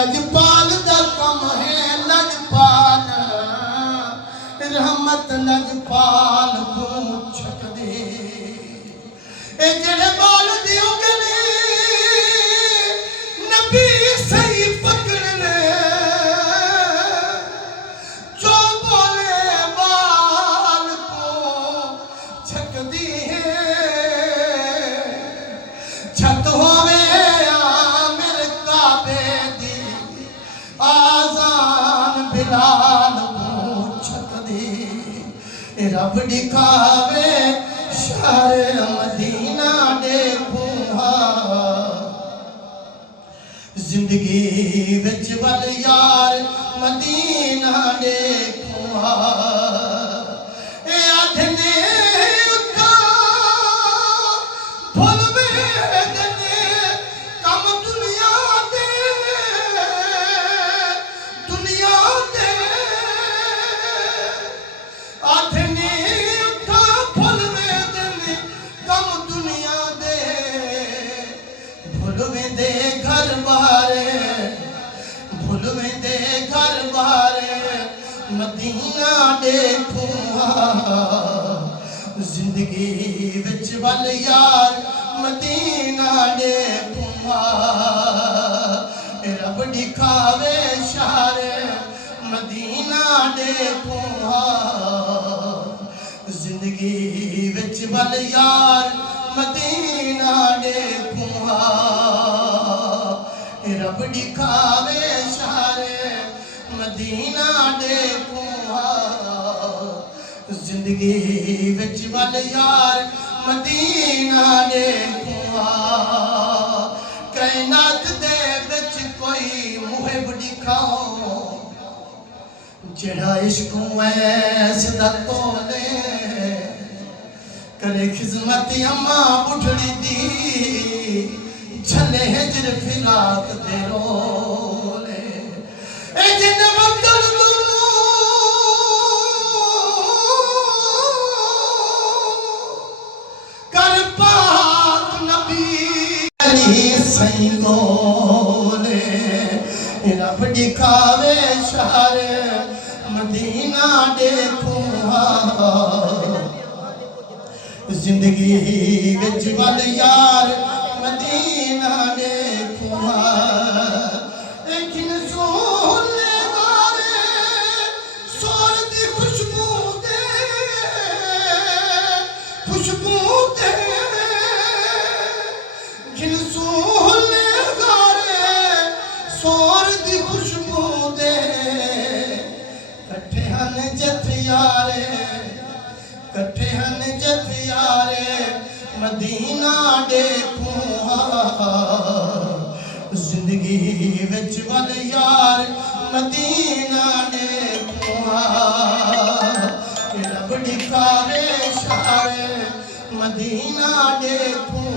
लजपाल दा कम है लजपाल रहमत लजपाल को छक दे ए जेड़े बाल दी उगली नबी सही पकड़ने जो बोले बाल को छक दी है छत होवे बिलाल को छक दे रब दिखावे शहर मदीना देखूं जिंदगी विच वल यार मदीना देखूं ए आधने उठा भुल वेदने कम दुनिया दे आधने उठा भुल वेदने कम दुनिया दे भुल वेंदे घर बारे भुल वेंदे घर बारे मदीना देखूं जिंदगी विच वल यार मदीना देखूं रब दिखावे शहर मदीना देखूं जिंदगी विच वल यार मदीना देखूं रब दिखावे शहर मदीना देखूं जिंदगी विच वल यार मदीना देखूं कायनात दे विच कोई मुहिब दिखाओ जेड़ा इश्क ऐसे दा तोले करे खिदमत अम्मा बुढ़ड़ी दी झले हिजर फिराक दे रोले ए जिन बदल कर पाक नबी सही गोले रब दिखावे शहर मदीना देखूं जिंदगी विच वल यार मदीना देखूं लेकिन सोने वाले सोर दी खुशबू दे जिन सोने वाले सोर दी खुशबू दे कट्ठे हन जथ यारे कट्ठे हन जथ यारे मदीना देखूं जिंदगी विच वल यार मदीना देखूं रब दिखावे शहर मदीना देखूं